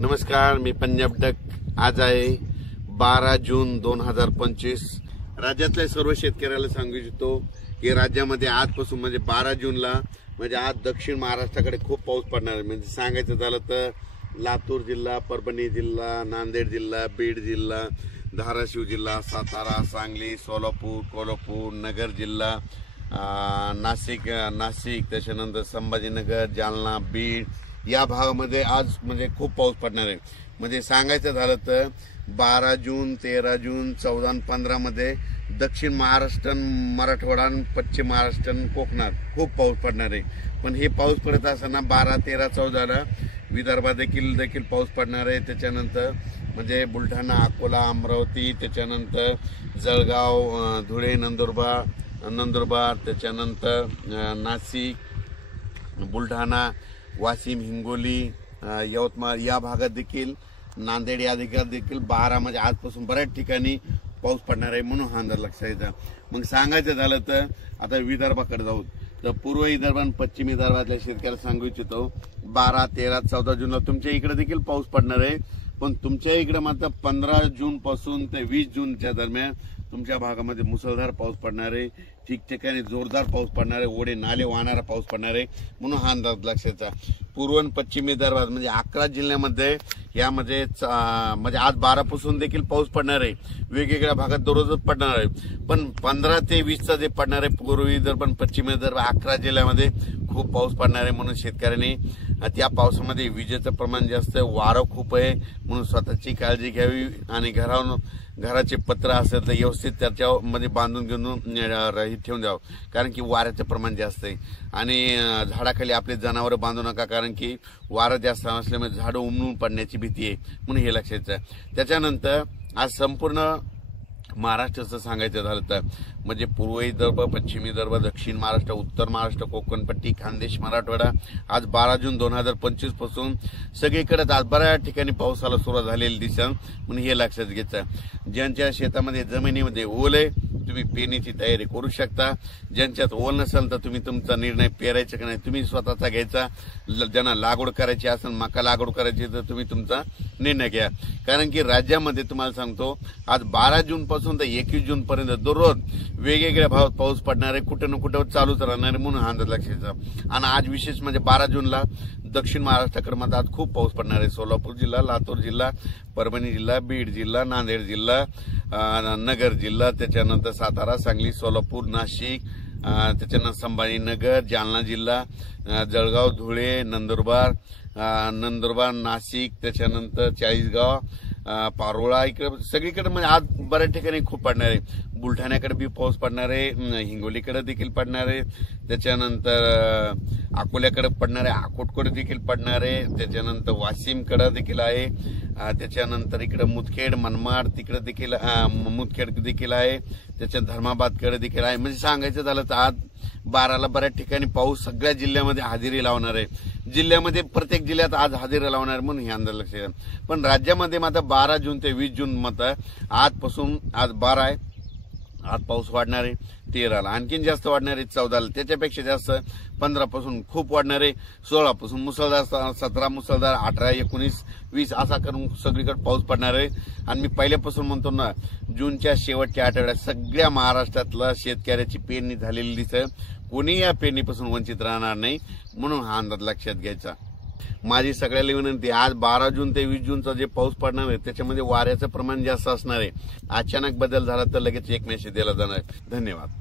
नमस्कार, मी पंजाब डक। आज आहे 12 जून 2025। राज्यातल्या सर्व शेतकऱ्याला सांगू इच्छितो की राज्यामध्ये आजपासून म्हणजे 12 जूनला म्हणजे आज दक्षिण महाराष्ट्राकडे खूप पाऊस पडणार आहे। म्हणजे सांगायचं झालं तर लातूर जिल्हा, परभणी जिल्हा, नांदेड जिल्हा, बीड जिल्हा, धाराशिव जिल्हा, सातारा, सांगली, सोलापूर, कोल्हापूर, नगर जिल्हा, नाशिक, त्याच्यानंतर संभाजीनगर, जालना, बीड या भागामध्ये आज म्हणजे खूप पाऊस पडणार आहे। म्हणजे सांगायचं झालं तर 12 जून, 13 जून, 14 आणि 15 मध्ये दक्षिण महाराष्ट्र, मराठवाडा, पश्चिम महाराष्ट्र, कोकणात खूप पाऊस पडणार आहे। पण हे पाऊस पडत असताना 12, 13, 14ला विदर्भात देखील पाऊस पडणार आहे। त्याच्यानंतर म्हणजे बुलढाणा, अकोला, अमरावती, त्याच्यानंतर जळगाव, धुळे, नंदुरबार, त्याच्यानंतर नाशिक, बुलढाणा, वाशिम, हिंगोली, यवतमाळ या भागात देखील, नांदेड या देखील 12 म्हणजे आजपासून बऱ्याच ठिकाणी पाऊस पडणार आहे, म्हणून हा अंदाज लक्षात येतो। मग सांगायचं झालं तर आता विदर्भाकडे जाऊ तर पूर्व विदर्भ आणि पश्चिम विदर्भातल्या शेतकऱ्याला सांगू इच्छितो 12, 13, 14 जूनला तुमच्या इकडे देखील पाऊस पडणार आहे। पण तुमच्या इकडे मात्र 15 जून पासून ते 20 जूनच्या दरम्यान तुमच्या भागामध्ये मुसळधार पाऊस पडणार आहे, ठिकठिकाणी जोरदार पाऊस पडणार आहे, ओढे नाले वाहणारा पाऊस पडणार आहे, म्हणून हा अंदाज लक्षात आहे। पूर्व आणि पश्चिम विदर्भात म्हणजे 11 जिल्ह्यामध्ये यामध्ये म्हणजे आज 12 पासून देखील पाऊस पडणार आहे, वेगवेगळ्या भागात दररोजच पडणार आहे। पण 15 ते 20चा जे पडणार आहे पूर्व विदर्भ आणि पश्चिम विदर्भ 11 जिल्ह्यामध्ये खूप पाऊस पडणार आहे। म्हणून शेतकऱ्यांनी त्या पावसामध्ये विजेचं प्रमाण जास्त आहे, वारं खूप आहे, म्हणून स्वतःची काळजी घ्यावी आणि घराचे पत्र असेल तर व्यवस्थित त्याच्यामध्ये बांधून घेऊन ठेवून द्यावं, कारण की वाऱ्याचं प्रमाण जास्त आहे। आणि झाडाखाली आपले जनावर बांधू नका, कारण की वारं जास्त असल्यामुळे झाडं उमलून पडण्याची भीती आहे, म्हणून हे लक्षात आहे। त्याच्यानंतर आज संपूर्ण महाराष्ट्राचं सांगायचं झालं तर म्हणजे पूर्व विदर्भ, पश्चिम विदर्भ, दक्षिण महाराष्ट्र, उत्तर महाराष्ट्र, कोकणपट्टी, खानदेश, मराठवाडा आज 12 जून 2025 पासून सगळीकडे आज बऱ्याच ठिकाणी पावसाला सुरुवात झालेली दिसत, म्हणून हे लक्षात घ्यायचं। ज्यांच्या शेतामध्ये जमिनीमध्ये ओल आहे तुम्ही पेरणीची तयारी करू शकता, ज्यांच्यात ओल नसेल तर तुम्ही तुमचा निर्णय पेरायचा की नाही तुम्ही स्वतःचा घ्यायचा। ज्यांना लागवड करायची असेल, मका लागवड करायची तर तुम्ही तुमचा निर्णय घ्या, कारण की राज्यामध्ये तुम्हाला सांगतो आज 12 जून पासून तर 21 जून पर्यंत दररोज वेगवेगळ्या भागात पाऊस पडणार आहे, कुठे ना कुठे चालूच राहणार आहे, म्हणून हा अंदाज लक्षात। आणि आज विशेष म्हणजे 12 जूनला दक्षिण महाराष्ट्राकडे मात्र आज खूप पाऊस पडणार आहे। सोलापूर जिल्हा, लातूर जिल्हा, परभणी जिल्हा, बीड जिल्हा, नांदेड जिल्हा, नगर जिल्हा, त्याच्यानंतर सातारा, सांगली, सोलापूर, नाशिक, त्याच्यानंतर संभाजीनगर, जालना जिल्हा, जळगाव, धुळे, नंदुरबार, नाशिक, त्याच्यानंतर चाळीसगाव, पारोळा, इकडे सगळीकडे म्हणजे आज बऱ्याच ठिकाणी खूप पडणार आहे। बुलढाण्याकडे बी पाऊस पडणार आहे, हिंगोलीकडे देखील पडणार आहे, त्याच्यानंतर अकोल्याकडे पडणार आहे, अकोटकडे देखील पडणार आहे, त्याच्यानंतर वाशिमकडे देखील आहे, त्याच्यानंतर इकडे मुदखेड, मनमाड तिकडे देखील मुदखेड देखील आहे, त्याच्या धर्माबादकडे देखील आहे। म्हणजे सांगायचं झालं तर आज 12ला बऱ्याच ठिकाणी पाऊस सगळ्या जिल्ह्यामध्ये हजेरी लावणार आहे। जिल्ह्यामध्ये प्रत्येक जिल्ह्यात आज हजेरी लावणार आहे, म्हणून हे अंदाज लक्षात घ्या। पण राज्यामध्ये मात्र 12 जून ते 20 जून मात्र आजपासून आज 12 आहे, आज पाऊस वाढणार आहे, 13ला आणखीन जास्त वाढणार आहे, 14ला त्याच्यापेक्षा जास्त, 15 पासून खूप वाढणार आहे, 16 पासून मुसळधार, 17 मुसळधार, 18, 19, 20 असा करून सगळीकडे पाऊस पडणार आहे। आणि मी पहिल्यापासून म्हणतो ना, जूनच्या शेवटच्या आठवड्यात सगळ्या महाराष्ट्रातला शेतकऱ्याची पेरणी झालेली दिसते, कोणी या पेरणीपासून वंचित राहणार नाही, म्हणून हा अंदाज लक्षात घ्यायचा। माझी सगळ्याला विनंती, आज 12 जून ते 20 जूनचा जे पाऊस पडणार आहे त्याच्यामध्ये वाऱ्याचं प्रमाण जास्त असणार आहे। अचानक बदल झाला तर लगेच एक मेसेज दिला जाणार। धन्यवाद।